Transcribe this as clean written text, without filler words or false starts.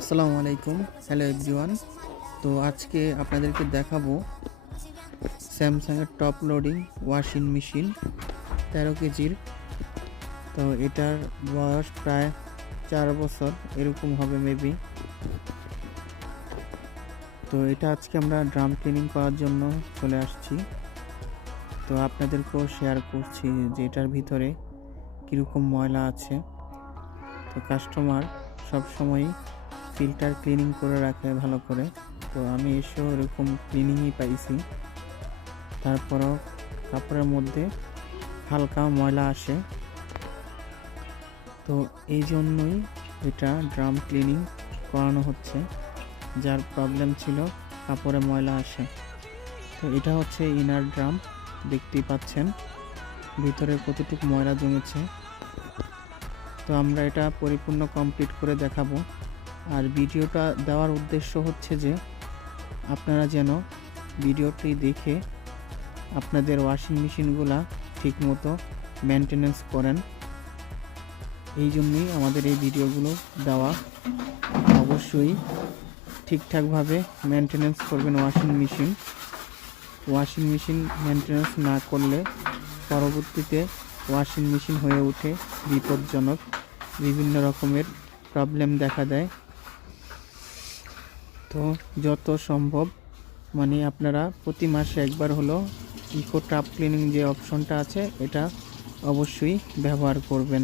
আসসালামু আলাইকুম, hello everyone. তো আজকে আপনাদেরকে দেখাবো স্যামসাংয়ের টপ লোডিং ওয়াশিং মেশিন 13 কেজির। তো এটার বয়স প্রায় 4 বছর এরকম হবে মেবি। তো এটা আজকে আমরা ড্রাম ক্লিনিং করার জন্য চলে আসছি। তো আপনাদেরকেও শেয়ার করছি যে এটার ভিতরে কীরকম ময়লা আছে। তো কাস্টমার সবসময়ই ফিল্টার ক্লিনিং করে রাখে ভালো করে। তো আমি এসেও এরকম ক্লিনিংই পাইছি। তারপরও কাপড়ের মধ্যে হালকা ময়লা আসে। তো এই জন্যই এটা ড্রাম ক্লিনিং করানো হচ্ছে, যার প্রবলেম ছিল কাপড়ে ময়লা আসে। তো এটা হচ্ছে ইনার ড্রাম, দেখতেই পাচ্ছেন ভিতরে কতটুকু ময়লা জমেছে। তো আমরা এটা পরিপূর্ণ কমপ্লিট করে দেখাবো। আর ভিডিওটা দেওয়ার উদ্দেশ্য হচ্ছে যে আপনারা যেন ভিডিওটি দেখে আপনাদের ওয়াশিং মেশিনগুলা ঠিকমতো মেনটেনেন্স করেন। এই জন্যই আমাদের এই ভিডিওগুলো দেওয়া। অবশ্যই ঠিকঠাকভাবে মেনটেনেন্স করবেন ওয়াশিং মেশিন মেনটেনেন্স না করলে পরবর্তীতে ওয়াশিং মেশিন হয়ে ওঠে বিপজ্জনক, বিভিন্ন রকমের প্রবলেম দেখা দেয়। তো যত সম্ভব আপনারা প্রতি মাসে একবার হলো ইকো টাপ ক্লিনিং যে অপশনটা আছে এটা অবশ্যই ব্যবহার করবেন।